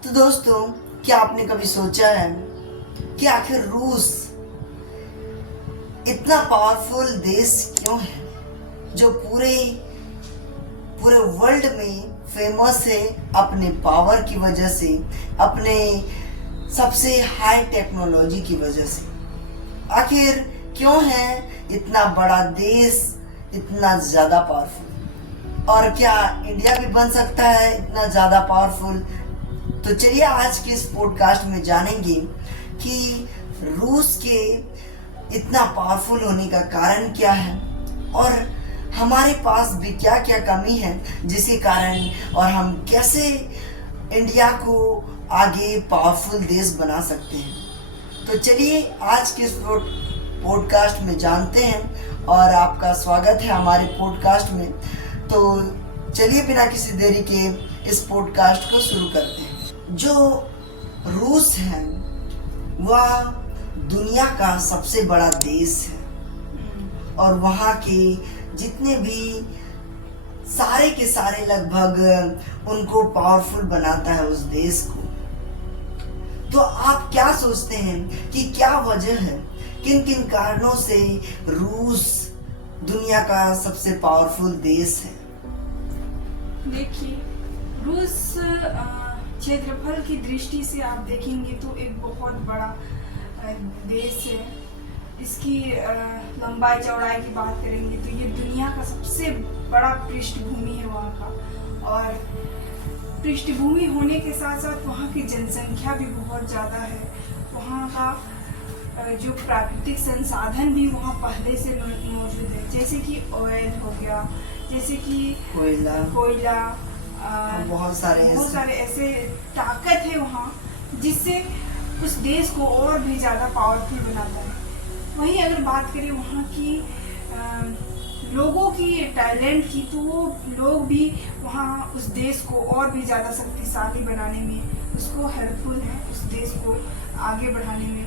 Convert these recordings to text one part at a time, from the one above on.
तो दोस्तों, क्या आपने कभी सोचा है कि आखिर रूस इतना पावरफुल देश क्यों है जो पूरे पूरे वर्ल्ड में फेमस है अपने पावर की वजह से, अपने सबसे हाई टेक्नोलॉजी की वजह से। आखिर क्यों है इतना बड़ा देश इतना ज़्यादा पावरफुल? और क्या इंडिया भी बन सकता है इतना ज़्यादा पावरफुल? तो चलिए आज के इस पॉडकास्ट में जानेंगे कि रूस के इतना पावरफुल होने का कारण क्या है और हमारे पास भी क्या क्या कमी है जिसके कारण, और हम कैसे इंडिया को आगे पावरफुल देश बना सकते हैं। तो चलिए आज के इस पॉडकास्ट में जानते हैं और आपका स्वागत है हमारे पॉडकास्ट में। तो चलिए बिना किसी देरी के इस पॉडकास्ट को शुरू करते हैं। जो रूस है वह दुनिया का सबसे बड़ा देश है और वहाँ के जितने भी सारे के सारे लगभग उनको पावरफुल बनाता है उस देश को। तो आप क्या सोचते हैं कि क्या वजह है, किन किन कारणों से रूस दुनिया का सबसे पावरफुल देश है? देखिए, रूस क्षेत्रफल की दृष्टि से आप देखेंगे तो एक बहुत बड़ा देश है। इसकी लंबाई चौड़ाई की बात करेंगे तो ये दुनिया का सबसे बड़ा पृष्ठभूमि है वहाँ का, और पृष्ठभूमि होने के साथ साथ वहाँ की जनसंख्या भी बहुत ज़्यादा है। वहाँ का जो प्राकृतिक संसाधन भी वहाँ पहले से मौजूद है, जैसे कि ऑयल हो गया, जैसे कि कोयला बहुत सारे ऐसे ताकत है वहाँ जिससे उस देश को और भी ज़्यादा पावरफुल बनाता है। वहीं अगर बात करें वहाँ की लोगों की टैलेंट की, तो वो लोग भी वहाँ उस देश को और भी ज़्यादा शक्तिशाली बनाने में उसको हेल्पफुल है, उस देश को आगे बढ़ाने में।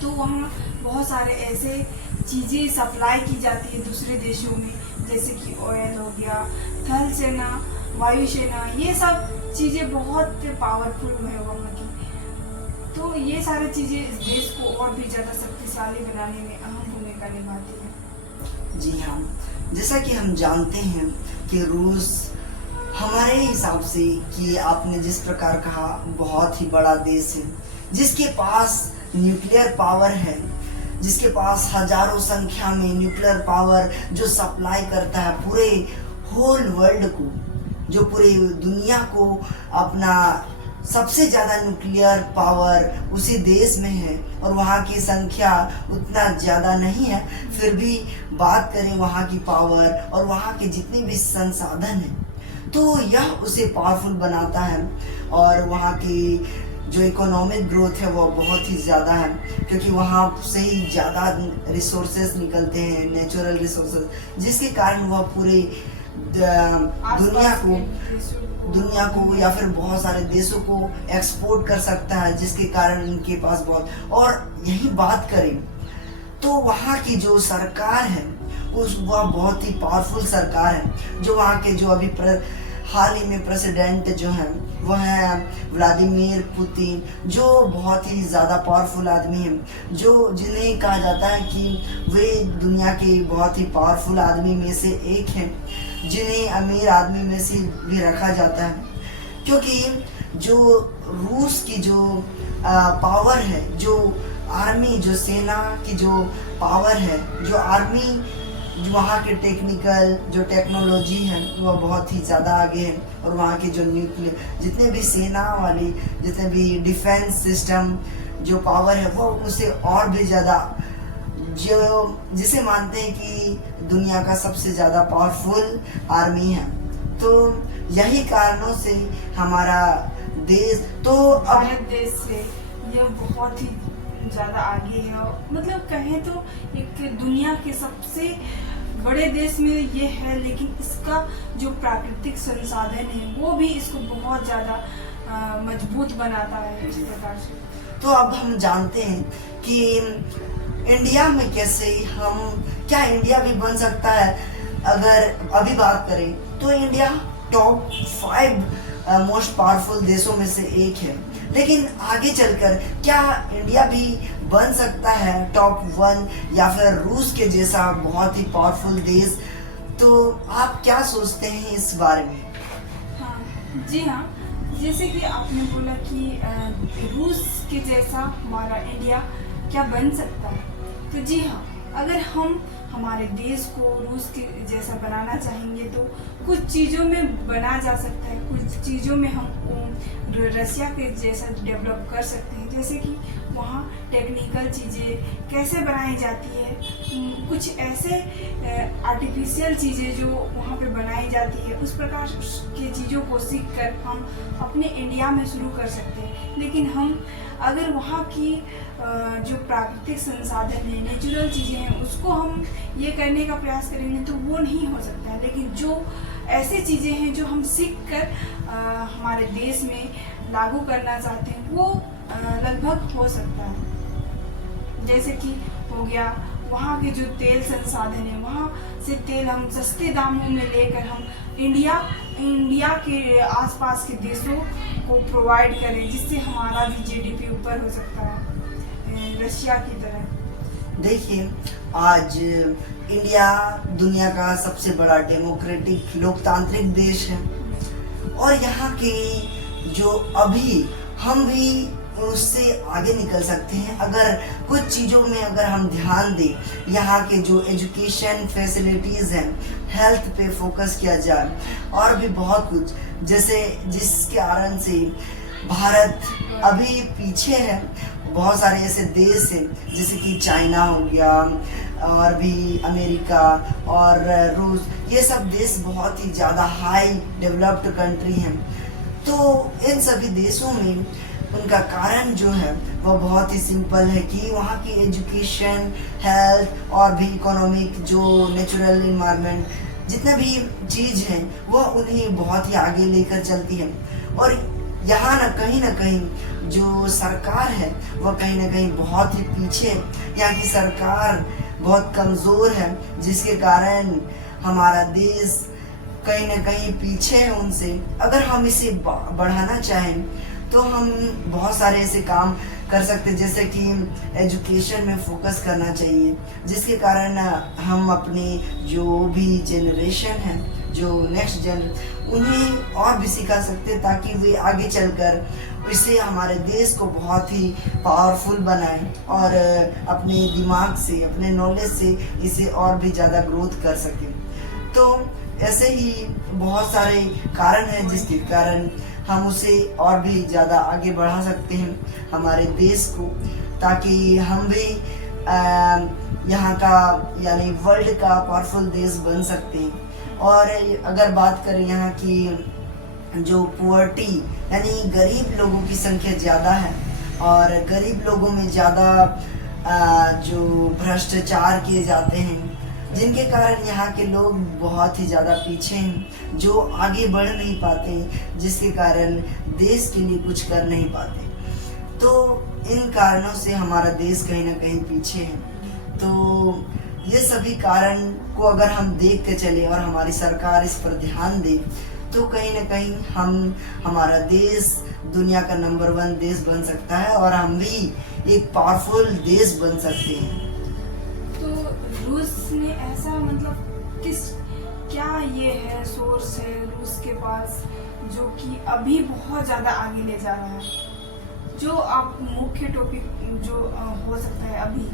तो वहाँ बहुत सारे ऐसे चीज़ें सप्लाई की जाती है दूसरे देशों में, जैसे कि ऑयल हो गया, थल सेना, वायुसेना, ये सब चीज़ें बहुत पावरफुल है वहाँ की। तो ये सारी चीज़ें इस देश को और भी ज़्यादा शक्तिशाली बनाने में अहम भूमिका निभाती है। जी हाँ, जैसा कि हम जानते हैं कि रूस हमारे हिसाब से, कि आपने जिस प्रकार कहा, बहुत ही बड़ा देश है जिसके पास न्यूक्लियर पावर है, जिसके पास हजारों संख्या में न्यूक्लियर पावर जो सप्लाई करता है पूरे होल वर्ल्ड को, जो पूरी दुनिया को अपना सबसे ज़्यादा न्यूक्लियर पावर उसी देश में है। और वहाँ की संख्या उतना ज़्यादा नहीं है, फिर भी बात करें वहाँ की पावर और वहाँ के जितने भी संसाधन हैं, तो यह उसे पावरफुल बनाता है। और वहाँ की जो इकोनॉमिक ग्रोथ है वो बहुत ही ज़्यादा है, क्योंकि वहाँ से ही ज़्यादा रिसोर्सेज निकलते हैं, नेचुरल रिसोर्सेज, जिसके कारण वह पूरे दुनिया को या फिर बहुत सारे देशों को एक्सपोर्ट कर सकता है, जिसके कारण उनके पास बहुत। और यही बात करें तो वहाँ की जो सरकार है वह बहुत ही पावरफुल सरकार है। जो वहाँ के जो अभी हाल ही में प्रेसिडेंट जो हैं वह है व्लादिमीर पुतिन, जो बहुत ही ज़्यादा पावरफुल आदमी हैं, जो जिन्हें कहा जाता है कि वे दुनिया के बहुत ही पावरफुल आदमी में से एक हैं, जिन्हें अमीर आदमी में से भी रखा जाता है। क्योंकि जो रूस की जो पावर है, जो आर्मी, जो सेना की जो पावर है, जो आर्मी, जो वहाँ के टेक्निकल जो टेक्नोलॉजी है वह बहुत ही ज़्यादा आगे है। और वहाँ की जो न्यूक्लियर जितने भी सेना वाली, जितने भी डिफेंस सिस्टम जो पावर है वो उससे और भी ज़्यादा, जो जिसे मानते हैं कि दुनिया का सबसे ज़्यादा पावरफुल आर्मी है। तो यही कारणों से हमारा देश, तो भारत देश से यह बहुत ही ज़्यादा आगे है। मतलब कहें तो एक दुनिया के सबसे बड़े देश में ये है, लेकिन इसका जो प्राकृतिक संसाधन है वो भी इसको बहुत ज़्यादा मजबूत बनाता है इस प्रकार से। तो अब हम जानते हैं कि इंडिया में कैसे क्या इंडिया भी बन सकता है? अगर अभी बात करें तो इंडिया टॉप 5 मोस्ट पावरफुल देशों में से एक है, लेकिन आगे चलकर क्या इंडिया भी बन सकता है टॉप 1 या फिर रूस के जैसा बहुत ही पावरफुल देश? तो आप क्या सोचते हैं इस बारे में? हाँ, जी हाँ, जैसे कि आपने बोला कि रूस के जैसा हमारा इंडिया क्या बन सकता है, तो जी हाँ, अगर हम हमारे देश को रूस के जैसा बनाना चाहेंगे तो कुछ चीज़ों में बना जा सकता है, कुछ चीज़ों में हम रशिया के जैसा डेवलप कर सकते हैं। जैसे कि वहाँ टेक्निकल चीज़ें कैसे बनाई जाती है, कुछ ऐसे आर्टिफिशियल चीज़ें जो वहाँ पे बनाई जाती है, उस प्रकार की चीज़ों को सीखकर हम अपने इंडिया में शुरू कर सकते हैं। लेकिन हम अगर वहाँ की जो प्राकृतिक संसाधन है, नेचुरल चीज़ें हैं, उसको हम ये करने का प्रयास करेंगे तो वो नहीं हो सकता है। लेकिन जो ऐसी चीज़ें हैं जो हम सीख कर हमारे देश में लागू करना चाहते हैं, वो लगभग हो सकता है। जैसे कि हो गया वहाँ के जो तेल संसाधन है, वहाँ से तेल हम सस्ते दामों में लेकर हम इंडिया के आसपास के देशों को प्रोवाइड करें, जिससे हमारा भी जीडीपी ऊपर हो सकता है रशिया की तरह। देखिए, आज इंडिया दुनिया का सबसे बड़ा डेमोक्रेटिक लोकतांत्रिक देश है, और यहाँ के जो अभी हम भी उससे आगे निकल सकते हैं अगर कुछ चीज़ों में अगर हम ध्यान दें। यहाँ के जो एजुकेशन फैसिलिटीज़ हैं, हेल्थ पे फोकस किया जाए, और भी बहुत कुछ, जैसे जिसके कारण से भारत अभी पीछे है। बहुत सारे ऐसे देश हैं जैसे कि चाइना हो गया, और भी अमेरिका और रूस, ये सब देश बहुत ही ज़्यादा हाई डेवलप्ड कंट्री हैं। तो इन सभी देशों में उनका कारण जो है वो बहुत ही सिंपल है कि वहाँ की एजुकेशन, हेल्थ और भी इकोनॉमिक जो नेचुरल इन्वायरमेंट, जितना भी चीज़ है वो उन्हें बहुत ही आगे लेकर चलती है। और यहाँ ना कहीं जो सरकार है वो कहीं ना कहीं बहुत ही पीछे है। यहाँ की सरकार बहुत कमज़ोर है, जिसके कारण हमारा देश कहीं ना कहीं पीछे है उनसे। अगर हम इसे बढ़ाना चाहें तो हम बहुत सारे ऐसे काम कर सकते हैं, जैसे कि एजुकेशन में फोकस करना चाहिए, जिसके कारण हम अपनी जो भी जनरेशन है, जो नेक्स्ट उन्हें और भी सिखा सकते हैं, ताकि वे आगे चलकर इसे हमारे देश को बहुत ही पावरफुल बनाएं और अपने दिमाग से, अपने नॉलेज से इसे और भी ज़्यादा ग्रोथ कर सकें। तो ऐसे ही बहुत सारे कारण हैं जिसके कारण हम उसे और भी ज़्यादा आगे बढ़ा सकते हैं हमारे देश को, ताकि हम भी यहाँ का यानी वर्ल्ड का पावरफुल देश बन सकते हैं। और अगर बात करें यहाँ की जो पुअर्टी यानी गरीब लोगों की संख्या ज़्यादा है, और गरीब लोगों में ज़्यादा जो भ्रष्टाचार किए जाते हैं, जिनके कारण यहाँ के लोग बहुत ही ज़्यादा पीछे हैं, जो आगे बढ़ नहीं पाते, जिसके कारण देश के लिए कुछ कर नहीं पाते। तो इन कारणों से हमारा देश कहीं ना कहीं पीछे है। तो ये सभी कारण को अगर हम देख के चले और हमारी सरकार इस पर ध्यान दे, तो कहीं ना कहीं हमारा देश दुनिया का नंबर 1 देश बन सकता है, और हम भी एक पावरफुल देश बन सकते हैं। रूस में ऐसा मतलब क्या ये है सोर्स है रूस के पास जो कि अभी बहुत ज़्यादा आगे ले जा रहा है, जो आप मुख्य टॉपिक जो हो सकता है अभी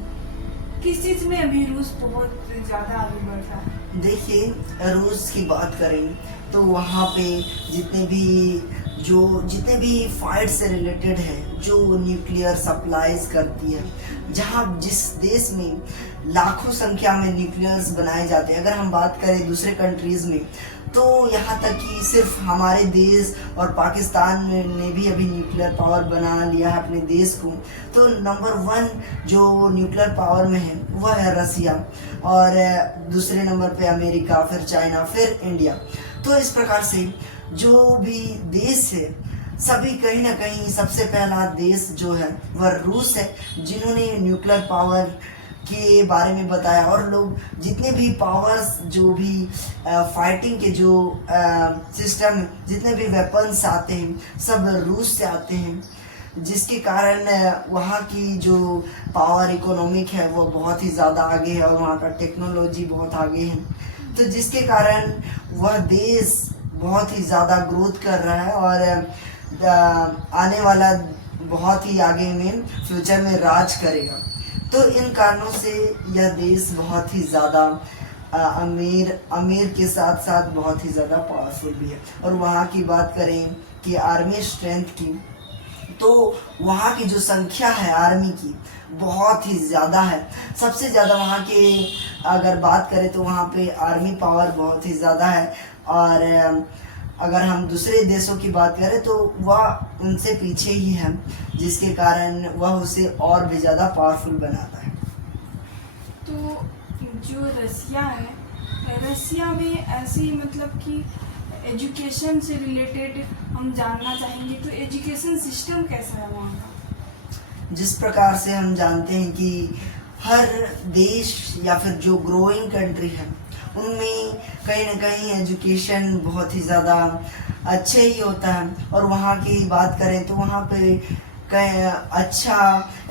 किस चीज़ में अभी रूस बहुत ज़्यादा आगे बढ़ रहा है? देखिए, रूस की बात करें तो वहाँ पे जितने भी फाइट से रिलेटेड है, जो न्यूक्लियर सप्लाईज करती है, जहाँ जिस देश में लाखों संख्या में न्यूक्लियर्स बनाए जाते हैं। अगर हम बात करें दूसरे कंट्रीज़ में, तो यहाँ तक कि सिर्फ हमारे देश और पाकिस्तान ने भी अभी न्यूक्लियर पावर बना लिया है अपने देश को। तो नंबर 1 जो न्यूक्लियर पावर में है वह है रसिया, और दूसरे नंबर पे अमेरिका, फिर चाइना, फिर इंडिया। तो इस प्रकार से जो भी देश है, सभी कहीं ना कहीं सबसे पहला देश जो है वह रूस है, जिन्होंने न्यूक्लियर पावर के बारे में बताया, और लोग जितने भी पावर्स, जो भी फाइटिंग के जो सिस्टम, जितने भी वेपन्स आते हैं सब रूस से आते हैं, जिसके कारण वहाँ की जो पावर इकोनॉमिक है वो बहुत ही ज़्यादा आगे है और वहाँ का टेक्नोलॉजी बहुत आगे है। तो जिसके कारण वह देश बहुत ही ज़्यादा ग्रोथ कर रहा है और आने वाला बहुत ही आगे में फ्यूचर में राज करेगा। तो इन कारणों से यह देश बहुत ही ज़्यादा अमीर के साथ साथ बहुत ही ज़्यादा पावरफुल भी है। और वहाँ की बात करें कि आर्मी स्ट्रेंथ की, तो वहाँ की जो संख्या है आर्मी की बहुत ही ज़्यादा है। सबसे ज़्यादा वहाँ के अगर बात करें तो वहाँ पे आर्मी पावर बहुत ही ज़्यादा है। और अगर हम दूसरे देशों की बात करें तो वह उनसे पीछे ही है, जिसके कारण वह उसे और भी ज़्यादा पावरफुल बनाता है। तो जो रसिया है, रसिया में ऐसी मतलब कि एजुकेशन से रिलेटेड हम जानना चाहेंगे, तो एजुकेशन सिस्टम कैसा है वहाँ का? जिस प्रकार से हम जानते हैं कि हर देश या फिर जो ग्रोइंग कंट्री है उनमें कहीं ना कहीं एजुकेशन बहुत ही ज़्यादा अच्छे ही होता है। और वहाँ की बात करें तो वहाँ पे कहीं अच्छा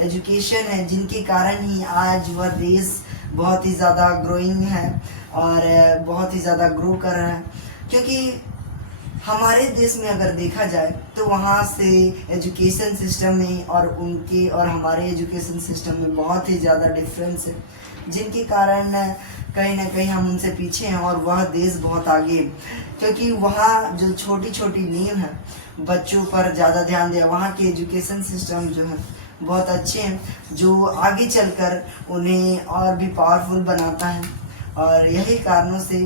एजुकेशन है, जिनके कारण ही आज वह देश बहुत ही ज़्यादा ग्रोइंग है और बहुत ही ज़्यादा ग्रो कर रहा है। क्योंकि हमारे देश में अगर देखा जाए तो वहाँ से एजुकेशन सिस्टम में और उनके और हमारे एजुकेशन सिस्टम में बहुत ही ज़्यादा डिफरेंस है, जिनके कारण कहीं ना कहीं हम उनसे पीछे हैं और वह देश बहुत आगे है। क्योंकि वहाँ जो छोटी छोटी नींव है, बच्चों पर ज़्यादा ध्यान दिया, वहाँ के एजुकेशन सिस्टम जो है बहुत अच्छे हैं, जो आगे चलकर उन्हें और भी पावरफुल बनाता है। और यही कारणों से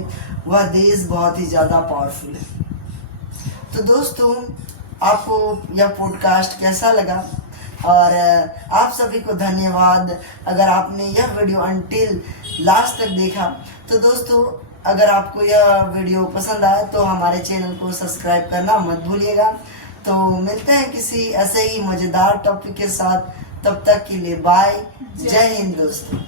वह देश बहुत ही ज़्यादा पावरफुल है। तो दोस्तों, आपको यह पॉडकास्ट कैसा लगा? और आप सभी को धन्यवाद अगर आपने यह वीडियो अंटिल लास्ट तक देखा। तो दोस्तों, अगर आपको यह वीडियो पसंद आया तो हमारे चैनल को सब्सक्राइब करना मत भूलिएगा। तो मिलते हैं किसी ऐसे ही मज़ेदार टॉपिक के साथ, तब तक के लिए बाय। जय हिंद दोस्तों।